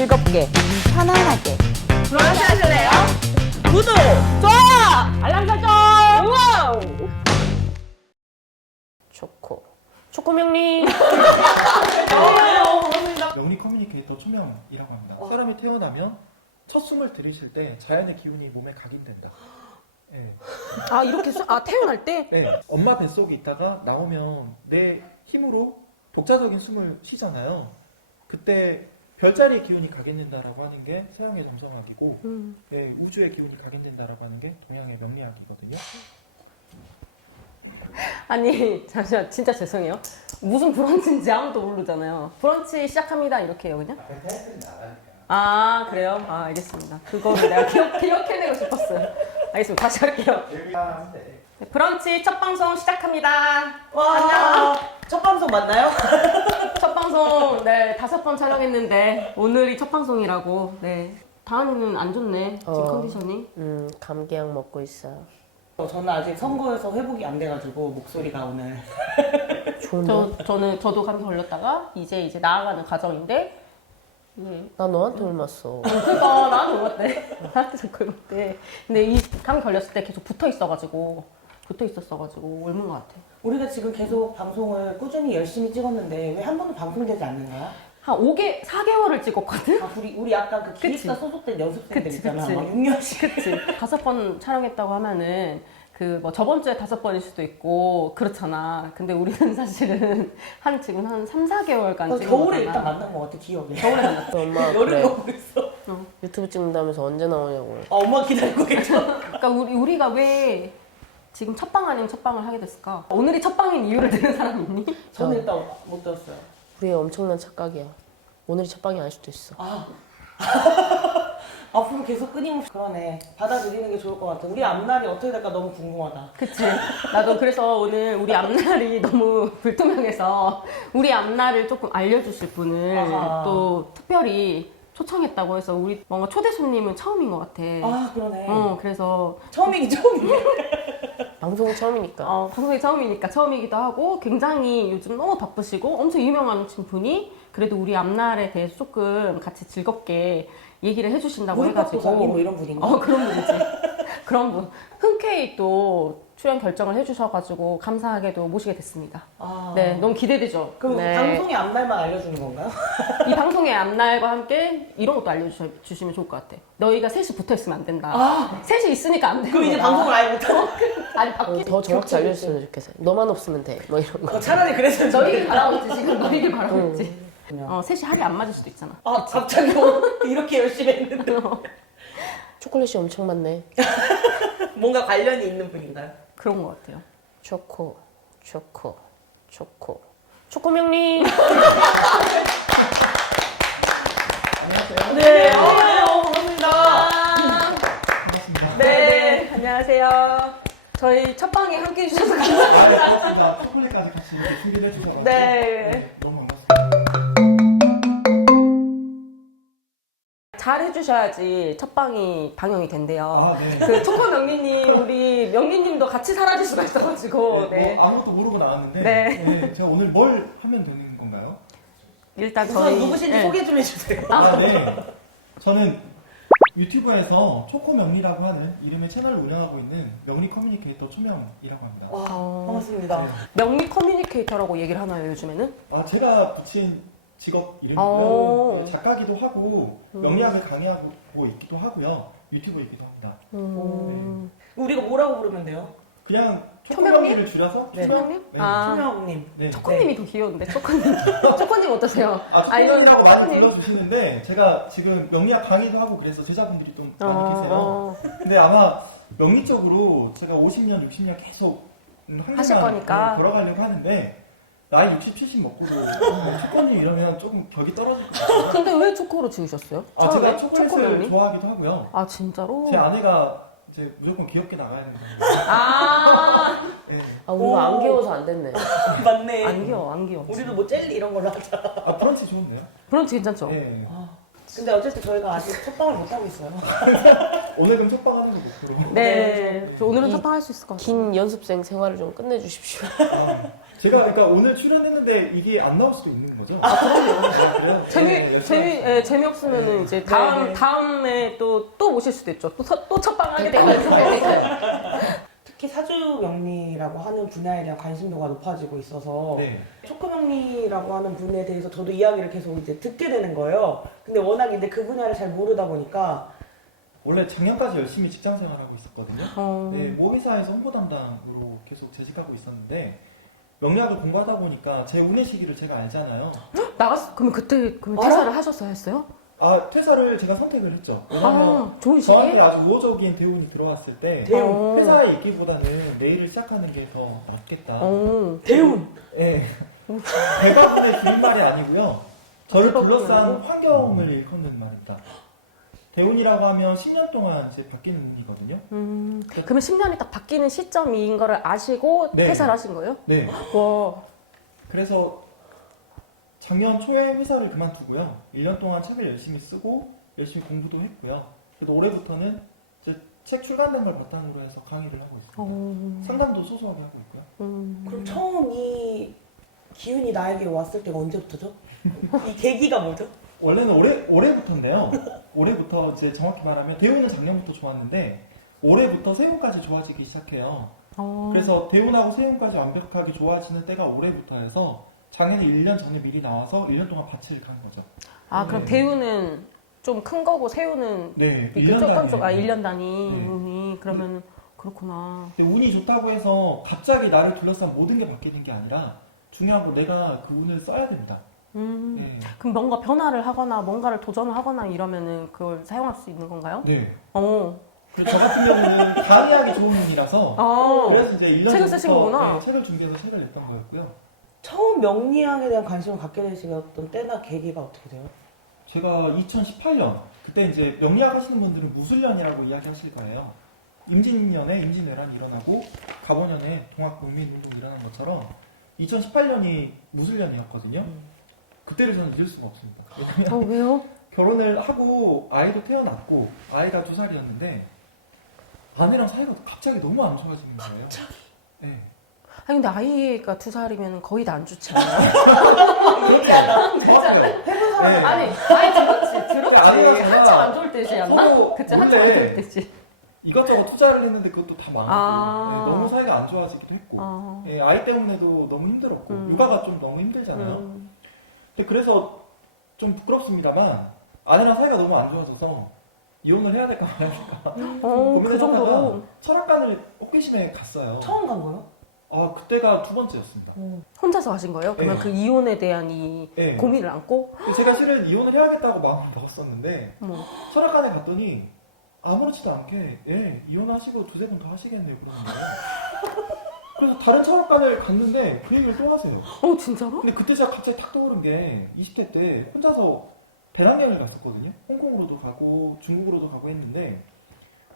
즐겁게, 편안하게. 브런치 하실래요? 구독, 좋아요, 알람 설정. 와우. 초코명리. 명리 커뮤니케이터 초명이라고 합니다. 사람이 태어나면 첫 숨을 들이쉴 때 자연의 기운이 몸에 각인된다. 네. 아, 이렇게 태어날 때? 네. 엄마 뱃속에 있다가 나오면 내 힘으로 독자적인 숨을 쉬잖아요. 그때 별자리의 기운이 각인된다라고 하는 게 서양의 점성학이고 네, 우주의 기운이 각인된다라고 하는 게 동양의 명리학이거든요. 아니, 잠시만, 진짜 죄송해요. 무슨 브런치인지 아무도 모르잖아요. 브런치 시작합니다, 이렇게 해요, 그냥? 아, 그래요? 아, 알겠습니다. 그거를 내가 기억해내고 싶었어요. 알겠습니다. 다시 할게요. 네, 브런치 첫 방송 시작합니다. 와, 안녕. 첫 방송 맞나요? 첫 방송, 네, 5번 촬영했는데, 오늘이 첫 방송이라고, 네. 다은이는 안 좋네, 지금 컨디션이. 감기약 먹고 있어요. 저는 아직 선거에서 회복이 안 돼가지고 목소리가 오늘. 좋은데? 저도 감기 걸렸다가, 이제 나아가는 과정인데, 나 너한테 옮았어. 그니까, 나한테 올랐대. 나한테 자꾸 올랐대. 근데 이 감기 걸렸을 때 계속 붙어 있었어가지고, 옮은 것 같아. 우리가 지금 계속 방송을 꾸준히 열심히 찍었는데 왜 한 번도 방송되지 않는 거야? 한 4개월을 찍었거든? 아, 우리 약간 그 기획사 그치. 소속된 연습생들 그치, 있잖아. 그치. 막 6년씩. 그치. 5번 촬영했다고 하면은, 저번 주에 5번일 수도 있고, 그렇잖아. 근데 우리는 사실은 지금 한 3, 4개월간 찍은 겨울에 거잖아. 일단 만난 것 같아, 기억에. 겨울에 만났어. 엄마 여름에 그래. 오고 있어. 유튜브 찍는다면서 언제 나오냐고. 아, 엄마 기다리고 계셔. 그러니까 우리가 왜 지금 첫방 아닌 첫방을 하게 됐을까? 오늘이 첫방인 이유를 드는 사람 있니? 저는 일단 못 들었어요. 우리의 엄청난 착각이야. 오늘이 첫 방이 아닐 수도 있어. 아. 앞으로 계속 끊임없이 그러네. 받아들이는 게 좋을 것 같아. 우리 앞날이 어떻게 될까 너무 궁금하다. 그치. 나도 그래서 오늘 우리 앞날이 너무 불투명해서 우리 앞날을 조금 알려주실 분을 아하. 또 특별히 초청했다고 해서 우리 뭔가 초대 손님은 처음인 것 같아. 아, 그러네. 그래서 처음이긴 처음이네. 방송 처음이니까. 방송이 처음이니까 처음이기도 하고 굉장히 요즘 너무 바쁘시고 엄청 유명하신 분이 그래도 우리 앞날에 대해서 조금 같이 즐겁게 얘기를 해주신다고 해가지고 무릎팍도사기 뭐 이런 분인가? 그런 분이지. 그런 분. 흔쾌히 또 출연 결정을 해주셔가지고 감사하게도 모시게 됐습니다. 아. 네, 너무 기대되죠? 그럼 네. 방송의 앞날만 알려주는 건가요? 이 방송의 앞날과 함께 이런 것도 알려주시면 좋을 것 같아. 너희가 셋이 붙어있으면 안 된다. 아. 셋이 있으니까 안 된다. 그럼 이제 방송을 아예 못하고? 아니, 바뀌 더 정확히 알려줬으면 좋겠어. 너만 없으면 돼. 뭐 이런 거. 차라리 그래서 너희를 바라고 있지, 지금 너희를 바라고 있지. 그냥. 셋이 합이 안 맞을 수도 있잖아. 아, 갑자기 이렇게 열심히 했는데 초콜릿이 엄청 많네. 뭔가 관련이 있는 분인가요? 그런 것 같아요. 초코명리. 네, 반갑습니다. 네, 안녕하세요. 저희 첫 방에 함께 해주셔서 감사합니다. 반갑습니다. 초콜릿까지 같이 이렇게 준비를 해주셔서 네. 너무 반갑습니다. 잘 해주셔야지 첫 방이 방영이 된대요. 아, 네. 그 초코 명리님, 우리 명리님도 같이 사라질 수가 있어가지고. 네. 뭐 아무것도 모르고 나왔는데 네. 제가 오늘 뭘 하면 되는 건가요? 일단 우선 저희 누구신지 네. 소개 좀 해주세요. 네. 저는 유튜브에서 초코명리라고 하는 이름의 채널을 운영하고 있는 명리 커뮤니케이터 초명이라고 합니다. 와, 반갑습니다. 네. 명리 커뮤니케이터라고 얘기를 하나요, 요즘에는? 제가 붙인 직업 오. 이름이고요. 작가기도 하고 명리학을 강의하고 있기도 하고요. 유튜버이기도 합니다. 우리가 뭐라고 부르면 돼요? 그냥 초명리? 초코명리를 줄여서 네. 초명님? 네. 초명님. 네. 초코님이 더 귀여운데, 초코님. 초코님 어떠세요? 이건 이건 많이 초코님. 불러주시는데 제가 지금 명리학 강의도 하고 그래서 제자분들이 좀 많이 계세요. 어. 근데 아마 명리 쪽으로 제가 50년, 60년 계속 하실 거니까. 걸어가려고 하는데 나이 60, 70 먹고도 초코님 이러면 조금 격이 떨어질 것 같아요. 근데 왜 초코로 지으셨어요? 제가 처음에? 초콜릿을 초코명리? 좋아하기도 하고요. 아, 진짜로? 제 아내가 이제 무조건 귀엽게 나가야 되는 거예요. 아, 네. 우리가 안 귀여워서 안 됐네. 맞네. 안 귀여워, 안 귀여워. 우리도 뭐 젤리 이런 걸로 하자. 브런치 좋은데요? 브런치 괜찮죠? 네. 근데 어쨌든 저희가 아직 첫방을 못 하고 있어요. 오늘 그럼 첫방하는 거 목표로. 네. 저 오늘은 이- 첫방 할 수 있을 것 같아요. 긴 연습생 생활을 좀 끝내주십시오. 제가 그러니까 오늘 출연했는데 이게 안 나올 수도 있는 거죠? 그래요? 재미없으면은 이제 네. 다음에 또 모실 수도 있죠. 또 첫방 그때 하겠다. 특히 사주 명리라고 하는 분야에 대한 관심도가 높아지고 있어서 네. 초크 명리라고 하는 분에 대해서 저도 이야기를 계속 이제 듣게 되는 거예요. 근데 워낙 근데 그 분야를 잘 모르다 보니까 원래 작년까지 열심히 직장 생활하고 있었거든요. 어. 네, 모 회사에서 홍보 담당으로 계속 재직하고 있었는데 명리학을 공부하다 보니까 제 운의 시기를 제가 알잖아요. 그러면 그때 알아? 퇴사를 하셨어야 했어요? 퇴사를 제가 선택을 했죠. 왜냐하면 좋은 시기? 저한테 아주 우호적인 대운이 들어왔을 때 대운. 회사에 있기보다는 내일을 시작하는 게 더 낫겠다. 대운! 예. 대박의 줄임말이 아니고요. 저를 대박은 둘러싼 아니고? 환경을 일컫는 말입니다. 대운이라고 하면 10년 동안 이제 바뀌는 운이거든요. 그러면 10년이 딱 바뀌는 시점인 거를 아시고 네. 퇴사를 하신 거예요? 네. 와. 그래서 작년 초에 회사를 그만두고요. 1년 동안 책을 열심히 쓰고 열심히 공부도 했고요. 그래서 올해부터는 이제 책 출간된 걸 바탕으로 해서 강의를 하고 있습니다. 상담도 소소하게 하고 있고요. 그럼 처음 이 기운이 나에게 왔을 때가 언제부터죠? 이 계기가 뭐죠? 원래는 올해부터인데요. 올해부터 이제 정확히 말하면 대운은 작년부터 좋았는데 올해부터 세운까지 좋아지기 시작해요. 그래서 대운하고 세운까지 완벽하게 좋아지는 때가 올해부터 해서 작년에 1년 전에 미리 나와서 1년 동안 밭을 간 거죠. 그럼 대우는 좀 큰 거고 세우는 네, 그 1년 조금 쪽 단위. 1년 단위 네. 운이 그러면 그렇구나. 근데 운이 좋다고 해서 갑자기 나를 둘러싼 모든 게 바뀌는 게 아니라 중요한 건 내가 그 운을 써야 됩니다. 네. 그럼 뭔가 변화를 하거나 뭔가를 도전을 하거나 이러면은 그걸 사용할 수 있는 건가요? 네. 어. 그래서 저 같은 경우는 강의하기 좋은 운이라서 그래서 이제 1년 책을 쓰신 거구나. 네, 책을 준비해서 책을 냈던 거였고요. 처음 명리학에 대한 관심을 갖게 되시던 때나 계기가 어떻게 돼요? 제가 2018년 그때 이제 명리학 하시는 분들은 무술년이라고 이야기하실 거예요. 임진년에 임진왜란이 일어나고 갑오년에 동학국민운동이 일어난 것처럼 2018년이 무술년이었거든요. 그때를 저는 잊을 수가 없습니다. 왜냐면 왜요? 결혼을 하고 아이도 태어났고 아이가 2살이었는데 아내랑 사이가 갑자기 너무 안 좋아지는 거예요. 갑자기? 네. 아니 근데 아이가 2살이면 거의 다 안 좋지 않아요? 얘기하다. 네. 아니 들었지. 아내가 한참 안 좋을 때지 않나? 서로 그치 한참 안 원래 좋을 때지. 이것저것 투자를 했는데 그것도 다 망하고 아. 너무 사이가 안 좋아지기도 했고 아. 아이 때문에도 너무 힘들었고 육아가 좀 너무 힘들잖아요. 근데 그래서 좀 부끄럽습니다만 아내랑 사이가 너무 안 좋아져서 이혼을 해야 될까 말아야 될까 그 고민을 정도로. 하다가 철학관을 호기심에 갔어요. 처음 간 거요? 그때가 두 번째였습니다. 혼자서 하신 거예요? 그러면 네. 그 이혼에 대한 이 네. 고민을 안고? 제가 실은 이혼을 해야겠다고 마음을 먹었었는데 뭐. 철학관에 갔더니 아무렇지도 않게 이혼하시고 두세 번 더 하시겠네요 그러는 거예요. 그래서 다른 철학관을 갔는데 그 얘기를 또 하세요. 진짜로? 근데 그때 제가 갑자기 탁 떠오른 게 20대 때 혼자서 배낭여행을 갔었거든요. 홍콩으로도 가고 중국으로도 가고 했는데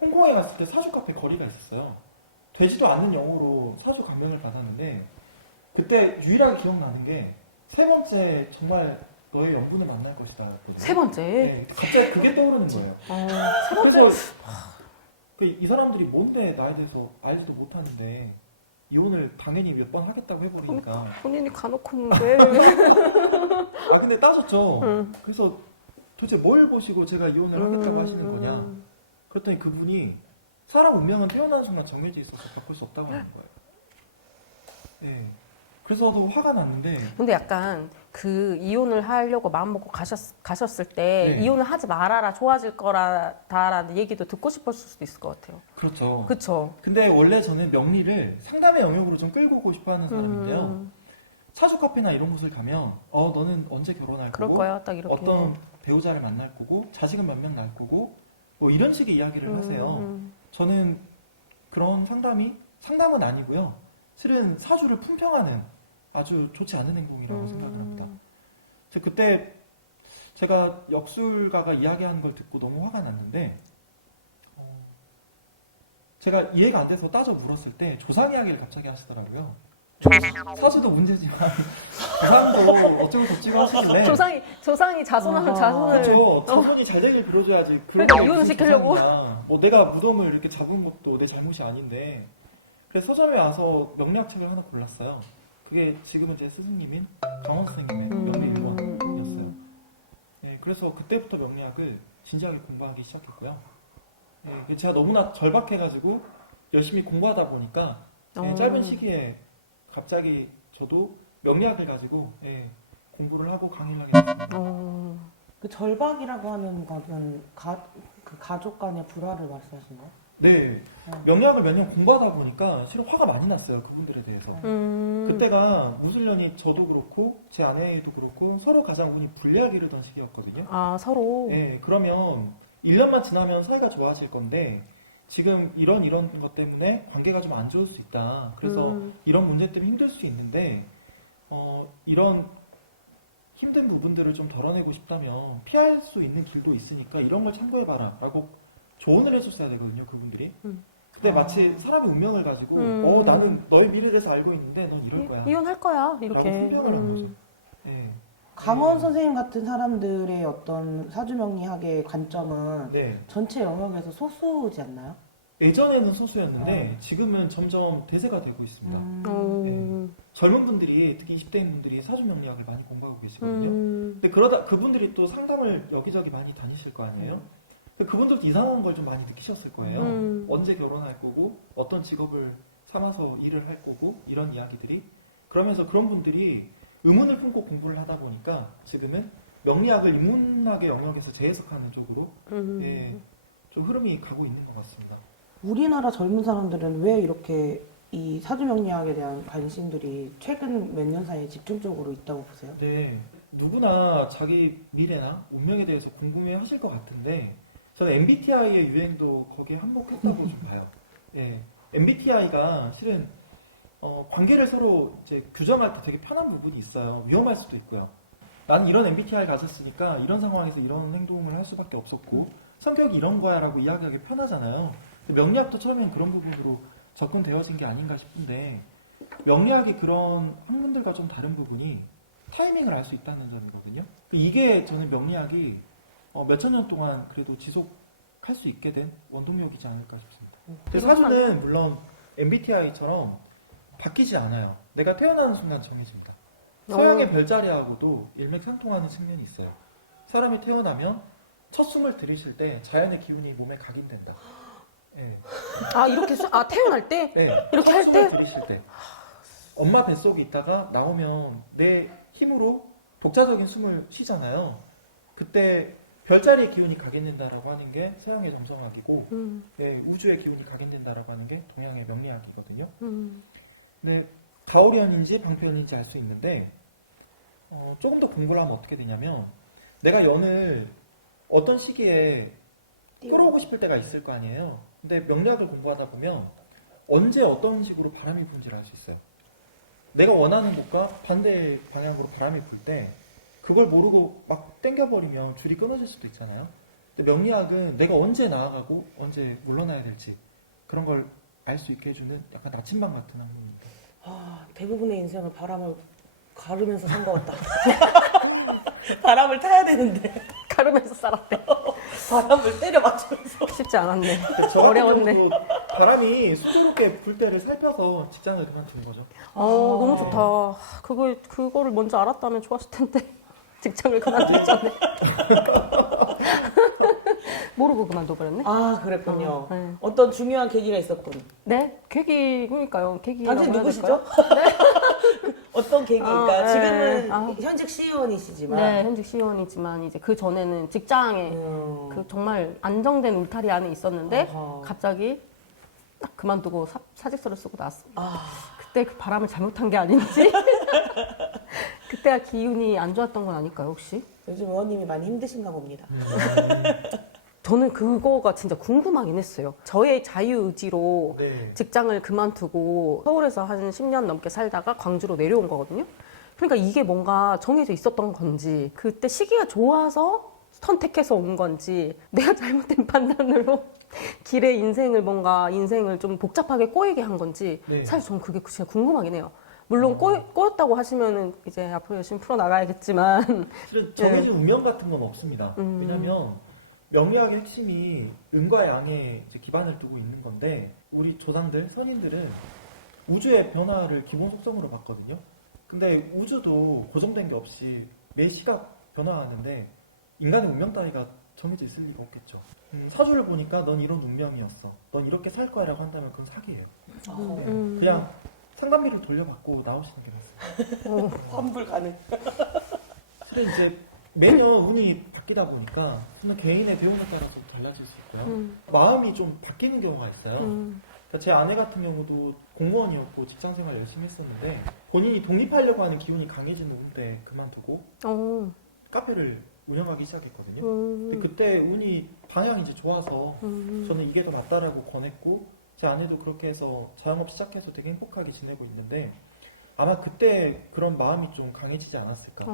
홍콩에 갔을 때 사주 카페 거리가 있었어요. 되지도 않는 영어로 사주 강연을 받았는데 그때 유일하게 기억나는 게 세 번째 정말 너의 연분을 만날 것이다. 세 번째? 네, 갑자기 그게 떠오르는 거예요. 세 번째? 그래서 이 사람들이 뭔데 나에 대해서 알지도 못하는데 이혼을 당연히 몇 번 하겠다고 해버리니까 본인이 가놓고는데. 근데 따졌죠. 응. 그래서 도대체 뭘 보시고 제가 이혼을 하겠다고 하시는 거냐 그랬더니 그분이 사람 운명은 태어나는 순간 정해져 있어서 바꿀 수 없다고 하는 거예요. 네. 그래서 더 화가 났는데 근데 약간 그 이혼을 하려고 마음먹고 가셨을 때 네. 이혼을 하지 말아라 좋아질 거라다라는 얘기도 듣고 싶었을 수도 있을 것 같아요. 그렇죠. 그쵸? 근데 원래 저는 명리를 상담의 영역으로 좀 끌고 오고 싶어 하는 사람인데요. 사주 카페나 이런 곳을 가면 너는 언제 결혼할 그럴 거고 거야 딱 이렇게. 어떤 배우자를 만날 거고 자식은 몇 명 낳을 거고 뭐 이런 식의 이야기를 하세요. 저는 그런 상담은 아니고요. 실은 사주를 품평하는 아주 좋지 않은 행동이라고 생각을 합니다. 그때 제가 역술가가 이야기하는 걸 듣고 너무 화가 났는데 제가 이해가 안 돼서 따져 물었을 때 조상 이야기를 갑자기 하시더라고요. 사수도 문제지만 조상도 어쩌고 저쩌고 하시길래 조상이 자손하면 자손을 저 자손이 잘 되길 빌어줘야지. 그러니까 이혼을 시키려고. 뭐 내가 무덤을 이렇게 잡은 것도 내 잘못이 아닌데. 그래서 서점에 와서 명리학책을 하나 골랐어요. 그게 지금은 제 스승님인 강원 선생님의 명리 1권이었어요. 네, 그래서 그때부터 명리학을 진지하게 공부하기 시작했고요. 네, 제가 너무나 절박해가지고 열심히 공부하다 보니까 짧은 시기에 갑자기 저도 명리학을 가지고 공부를 하고 강의를 하게 됐습니다. 그 절박이라고 하는 거는 그 가족 간의 불화를 말씀하신 거예요? 네, 명리학을 몇 년 공부하다 보니까 실은 화가 많이 났어요. 그분들에 대해서. 그때가 무술년이 저도 그렇고 제 아내도 그렇고 서로 가장 운이 불리하게 이르던 시기였거든요. 아, 서로. 네, 그러면 1년만 지나면 사이가 좋아질 건데 지금 이런 것 때문에 관계가 좀 안 좋을 수 있다. 그래서 이런 문제 때문에 힘들 수 있는데 이런 힘든 부분들을 좀 덜어내고 싶다면 피할 수 있는 길도 있으니까 이런 걸 참고해봐라 라고 조언을 해줬어야 되거든요, 그분들이. 근데 마치 사람의 운명을 가지고 나는 너의 미래에 대해서 알고 있는데 넌 이럴 거야 이혼할 거야 라고 이렇게. 설명을 한 거죠. 네. 강원 선생님 같은 사람들의 어떤 사주명리학의 관점은 네. 전체 영역에서 소수지 않나요? 예전에는 소수였는데 지금은 점점 대세가 되고 있습니다. 네. 젊은 분들이 특히 20대인 분들이 사주명리학을 많이 공부하고 계시거든요. 근데 그러다 그분들이 또 상담을 여기저기 많이 다니실 거 아니에요? 근데 그분들도 이상한 걸 좀 많이 느끼셨을 거예요. 언제 결혼할 거고 어떤 직업을 삼아서 일을 할 거고 이런 이야기들이 그러면서 그런 분들이 의문을 품고 공부를 하다 보니까 지금은 명리학을 인문학의 영역에서 재해석하는 쪽으로 좀 흐름이 가고 있는 것 같습니다. 우리나라 젊은 사람들은 왜 이렇게 이 사주명리학에 대한 관심들이 최근 몇 년 사이에 집중적으로 있다고 보세요? 네, 누구나 자기 미래나 운명에 대해서 궁금해 하실 것 같은데 저는 MBTI의 유행도 거기에 한몫했다고 좀 봐요. 예, MBTI가 실은 관계를 서로 이제 규정할 때 되게 편한 부분이 있어요. 위험할 수도 있고요. 나는 이런 MBTI 가졌으니까 이런 상황에서 이런 행동을 할 수밖에 없었고 성격이 이런 거야 라고 이야기하기 편하잖아요. 근데 명리학도 처음엔 그런 부분으로 접근되어진 게 아닌가 싶은데 명리학이 그런 학문들과 좀 다른 부분이 타이밍을 알 수 있다는 점이거든요. 이게 저는 명리학이 몇천 년 동안 그래도 지속할 수 있게 된 원동력이지 않을까 싶습니다. 제 사주는 물론 MBTI처럼 바뀌지 않아요. 내가 태어나는 순간 정해집니다. 서양의 별자리하고도 일맥상통하는 측면이 있어요. 사람이 태어나면 첫 숨을 들이쉴 때 자연의 기운이 몸에 각인된다. 네. 아 이렇게 태어날 때? 네. 이렇게 할 때? 숨을 들이쉴 때. 엄마 뱃속에 있다가 나오면 내 힘으로 독자적인 숨을 쉬잖아요. 그때 별자리의 기운이 각인된다라고 하는 게 서양의 점성학이고 우주의 기운이 각인된다라고 하는 게 동양의 명리학이거든요. 네, 가오리언인지 방패연인지 알 수 있는데 조금 더 공부를 하면 어떻게 되냐면 내가 연을 어떤 시기에 끌어오고 싶을 때가 있을 거 아니에요. 근데 명리학을 공부하다 보면 언제 어떤 식으로 바람이 부는지를 알 수 있어요. 내가 원하는 곳과 반대 방향으로 바람이 불 때 그걸 모르고 막 땡겨버리면 줄이 끊어질 수도 있잖아요. 근데 명리학은 내가 언제 나아가고 언제 물러나야 될지 그런 걸 알 수 있게 해주는 약간 나침반 같은 학문입니다. 아, 대부분의 인생을 바람을 가르면서 산 것 같다. 바람을 타야 되는데 가르면서 살았대. 바람을 때려 맞추면서. 쉽지 않았네. 저 어려웠네. 같은 경우도 바람이 수조롭게 불 때를 살펴서 직장을 그만두는 거죠. 너무 좋다. 그거를 먼저 알았다면 좋았을 텐데 직장을 그만두기 전에 모르고 그만둬버렸네. 아, 그랬군요. 네. 어떤 중요한 계기가 있었군. 네? 그러니까요. 당신 누구시죠? 어떤 계기일까? 네. 지금은 현직 CEO이시지만. 네, 현직 CEO이지만 이제 그 전에는 직장에 그 정말 안정된 울타리 안에 있었는데 어허. 갑자기 딱 그만두고 사직서를 쓰고 나왔습니다. 아, 그때 그 바람을 잘못한 게 아닌지 그때가 기운이 안 좋았던 건 아닐까요 혹시? 요즘 의원님이 많이 힘드신가 봅니다. 저는 그거가 진짜 궁금하긴 했어요. 저의 자유의지로 네. 직장을 그만두고 서울에서 한 10년 넘게 살다가 광주로 내려온 거거든요. 그러니까 이게 뭔가 정해져 있었던 건지 그때 시기가 좋아서 선택해서 온 건지 내가 잘못된 판단으로 인생을 좀 복잡하게 꼬이게 한 건지 네. 사실 저는 그게 진짜 궁금하긴 해요. 물론 꼬였다고 하시면은 이제 앞으로 열심히 풀어 나가야겠지만 실은 정해진 운명 같은 건 없습니다. 왜냐면 명리학의 핵심이 음과 양에 이제 기반을 두고 있는 건데 우리 조상들, 선인들은 우주의 변화를 기본 속성으로 봤거든요. 근데 우주도 고정된 게 없이 매 시각 변화하는데 인간의 운명 따위가 정해져 있을 리가 없겠죠. 사주를 보니까 넌 이런 운명이었어. 넌 이렇게 살 거야라고 한다면 그건 사기예요. 그냥 상담비를 돌려받고 나오시는 게 맞습니다. 환불 가능. 근데 이제 매년 운이 바뀌다 보니까 저는 개인의 배움에 따라서 달라질 수 있고요. 마음이 좀 바뀌는 경우가 있어요. 그러니까 제 아내 같은 경우도 공무원이었고 직장생활 열심히 했었는데 본인이 독립하려고 하는 기운이 강해지는 때 그만두고 카페를 운영하기 시작했거든요. 근데 그때 운이 방향이 이제 좋아서 저는 이게 더 낫다라고 권했고 제 아내도 그렇게 해서 자영업 시작해서 되게 행복하게 지내고 있는데 아마 그때 그런 마음이 좀 강해지지 않았을까.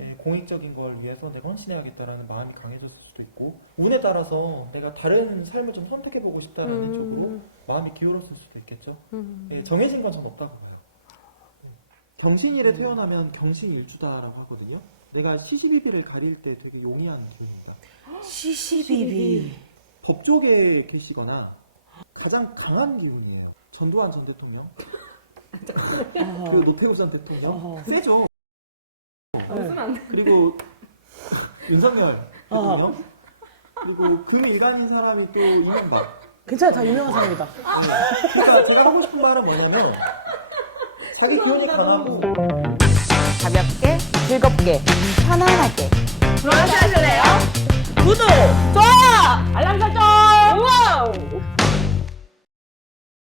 예, 공익적인 걸 위해서 내가 헌신해야겠다라는 마음이 강해졌을 수도 있고 운에 따라서 내가 다른 삶을 좀 선택해보고 싶다는 쪽으로 마음이 기울었을 수도 있겠죠. 예, 정해진 건 전 없다고 봐요. 경신일에 태어나면 경신일주다라고 하거든요. 내가 시시비비를 가릴 때 되게 용이한 기분입니다. 시시비비. 법조계에 계시거나 가장 강한 기운이에요. 전두환 전 대통령, 그리고 노태우 전 대통령 세죠. 그리고 윤석열 대통령, 그리고 금일간인 사람이 또 이명박. 괜찮아, 다 유명한 사람이다. 그러니까 제가 하고 싶은 말은 뭐냐면 자기 기운이 강하고 가볍게 즐겁게 편안하게. 브런치 하실래요? 구독, 좋아요, 알람 설정.